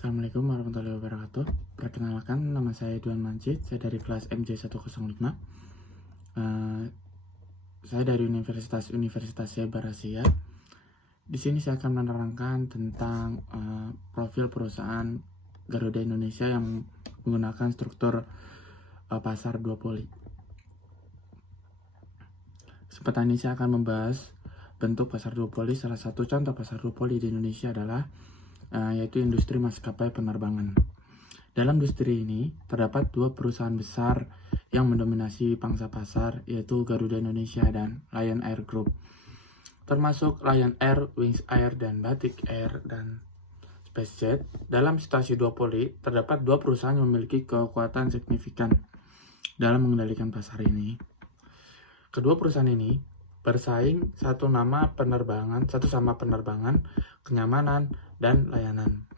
Assalamualaikum warahmatullahi wabarakatuh. Perkenalkan, nama saya Duan Manjid. Saya dari kelas MJ105. Saya dari Universitas Syebar Asia. Di sini saya akan menerangkan tentang profil perusahaan Garuda Indonesia yang menggunakan struktur pasar duopoli. Kesempatan ini saya akan membahas bentuk pasar duopoli. Salah satu contoh pasar duopoli di Indonesia adalah yaitu industri maskapai penerbangan. Dalam industri ini terdapat dua perusahaan besar yang mendominasi pangsa pasar, yaitu Garuda Indonesia dan Lion Air Group. Termasuk Lion Air, Wings Air, dan Batik Air dan SpaceJet. Dalam situasi duopoli, terdapat dua perusahaan yang memiliki kekuatan signifikan dalam mengendalikan pasar ini. Kedua perusahaan ini bersaing satu sama penerbangan, kenyamanan, dan layanan.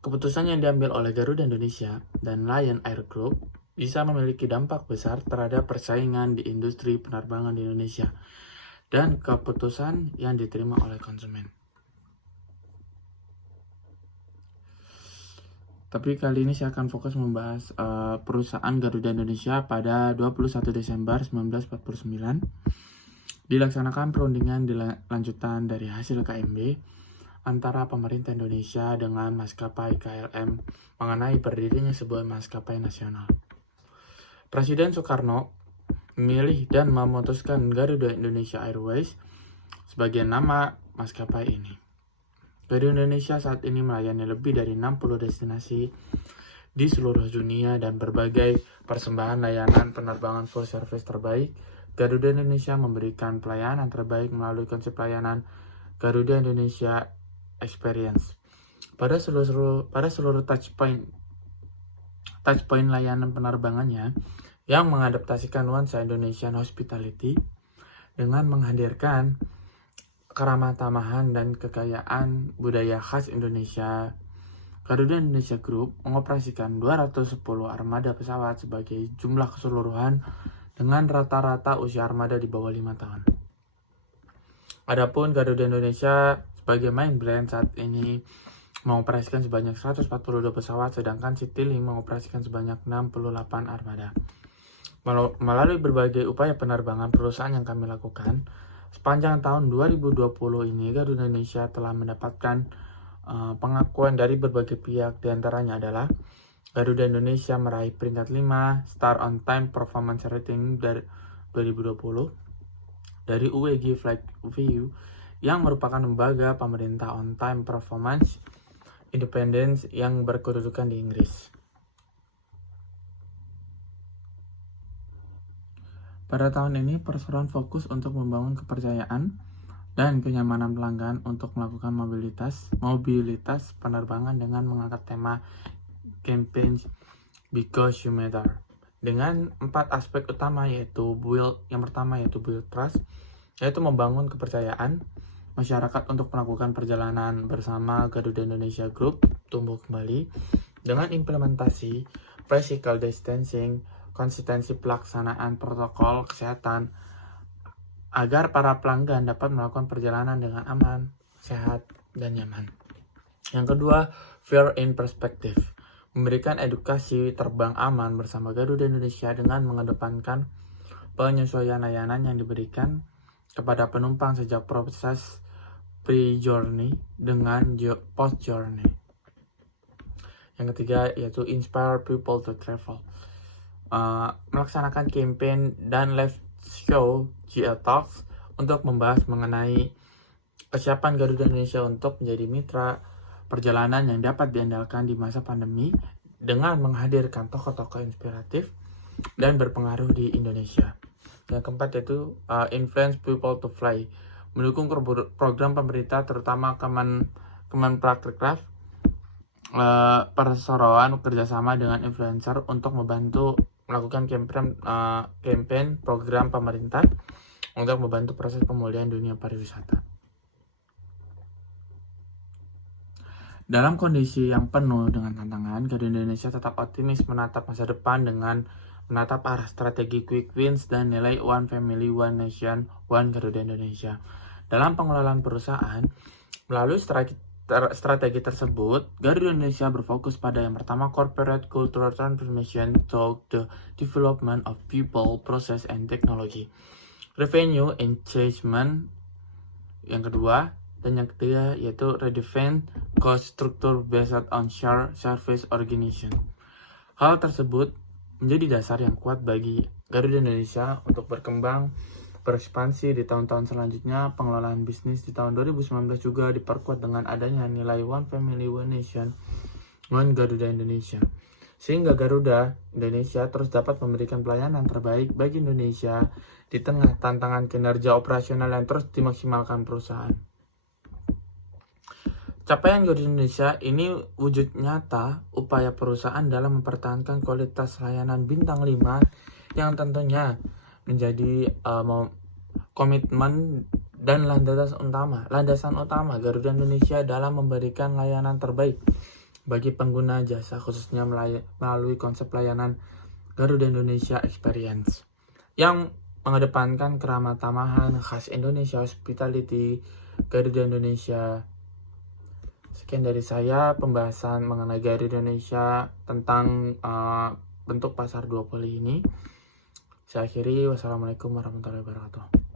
Keputusan yang diambil oleh Garuda Indonesia dan Lion Air Group bisa memiliki dampak besar terhadap persaingan di industri penerbangan di Indonesia dan keputusan yang diterima oleh konsumen. Tapi kali ini saya akan fokus membahas perusahaan Garuda Indonesia pada 21 Desember 1949. Dilaksanakan perundingan lanjutan dari hasil KMB antara pemerintah Indonesia dengan maskapai KLM mengenai berdirinya sebuah maskapai nasional. Presiden Soekarno memilih dan memutuskan Garuda Indonesia Airways sebagai nama maskapai ini. Garuda Indonesia saat ini melayani lebih dari 60 destinasi di seluruh dunia dan berbagai persembahan layanan penerbangan full service terbaik. Garuda Indonesia memberikan pelayanan terbaik melalui konsep pelayanan Garuda Indonesia Experience pada seluruh touch point layanan penerbangannya yang mengadaptasikan nuansa Indonesian Hospitality dengan menghadirkan keramah tamahan dan kekayaan budaya khas Indonesia. Garuda Indonesia Group mengoperasikan 210 armada pesawat sebagai jumlah keseluruhan dengan rata-rata usia armada di bawah 5 tahun. Adapun Garuda Indonesia sebagai main brand saat ini mengoperasikan sebanyak 142 pesawat, sedangkan Citylink mengoperasikan sebanyak 68 armada. Melalui berbagai upaya penerbangan perusahaan yang kami lakukan, sepanjang tahun 2020 ini Garuda Indonesia telah mendapatkan pengakuan dari berbagai pihak. Di antaranya adalah Garuda Indonesia meraih peringkat 5 Star on Time Performance Rating dari 2020 dari UEG Flight View yang merupakan lembaga pemerintah on time performance independence yang berkedudukan di Inggris. Pada tahun ini, perseroan fokus untuk membangun kepercayaan dan kenyamanan pelanggan untuk melakukan mobilitas penerbangan dengan mengangkat tema campaign Because You Matter dengan 4 aspek utama, yaitu yang pertama yaitu build trust, yaitu membangun kepercayaan masyarakat untuk melakukan perjalanan bersama Garuda Indonesia Group tumbuh kembali dengan implementasi physical distancing, konsistensi pelaksanaan protokol kesehatan agar para pelanggan dapat melakukan perjalanan dengan aman, sehat, dan nyaman. Yang kedua, Fear in Perspective, memberikan edukasi terbang aman bersama Garuda Indonesia dengan mengedepankan penyesuaian layanan yang diberikan kepada penumpang sejak proses pre-journey dengan post-journey. Yang ketiga yaitu Inspire People to Travel, melaksanakan campaign dan live show GL Talks untuk membahas mengenai kesiapan Garuda Indonesia untuk menjadi mitra perjalanan yang dapat diandalkan di masa pandemi dengan menghadirkan tokoh-tokoh inspiratif dan berpengaruh di Indonesia. Yang keempat yaitu Influence People to Fly, mendukung program pemerintah terutama Kemenparekraf, perseroan kerjasama dengan influencer untuk membantu melakukan campaign program pemerintah untuk membantu proses pemulihan dunia pariwisata. Dalam kondisi yang penuh dengan tantangan, Garuda Indonesia tetap optimis menatap masa depan dengan menatap arah strategi quick wins dan nilai One Family, One Nation, One Garuda Indonesia. Dalam pengelolaan perusahaan, melalui strategi tersebut, Garuda Indonesia berfokus pada yang pertama, corporate cultural transformation to the development of people, process, and technology. Revenue engagement yang kedua, dan yang ketiga yaitu redefine cost structure based on shared service organization. Hal tersebut menjadi dasar yang kuat bagi Garuda Indonesia untuk berkembang, berekspansi di tahun-tahun selanjutnya. Pengelolaan bisnis di tahun 2019 juga diperkuat dengan adanya nilai One Family, One Nation, One Garuda Indonesia. Sehingga Garuda Indonesia terus dapat memberikan pelayanan terbaik bagi Indonesia di tengah tantangan kinerja operasional yang terus dimaksimalkan perusahaan. Capaian Garuda Indonesia ini wujud nyata upaya perusahaan dalam mempertahankan kualitas layanan bintang 5 yang tentunya menjadi komitmen dan landasan utama Garuda Indonesia dalam memberikan layanan terbaik bagi pengguna jasa, khususnya melalui konsep layanan Garuda Indonesia Experience yang mengedepankan keramah tamahan khas Indonesia, hospitality Garuda Indonesia. Sekian dari saya pembahasan mengenai Garuda Indonesia tentang bentuk pasar duopoly ini. Saya akhiri, wassalamualaikum warahmatullahi wabarakatuh.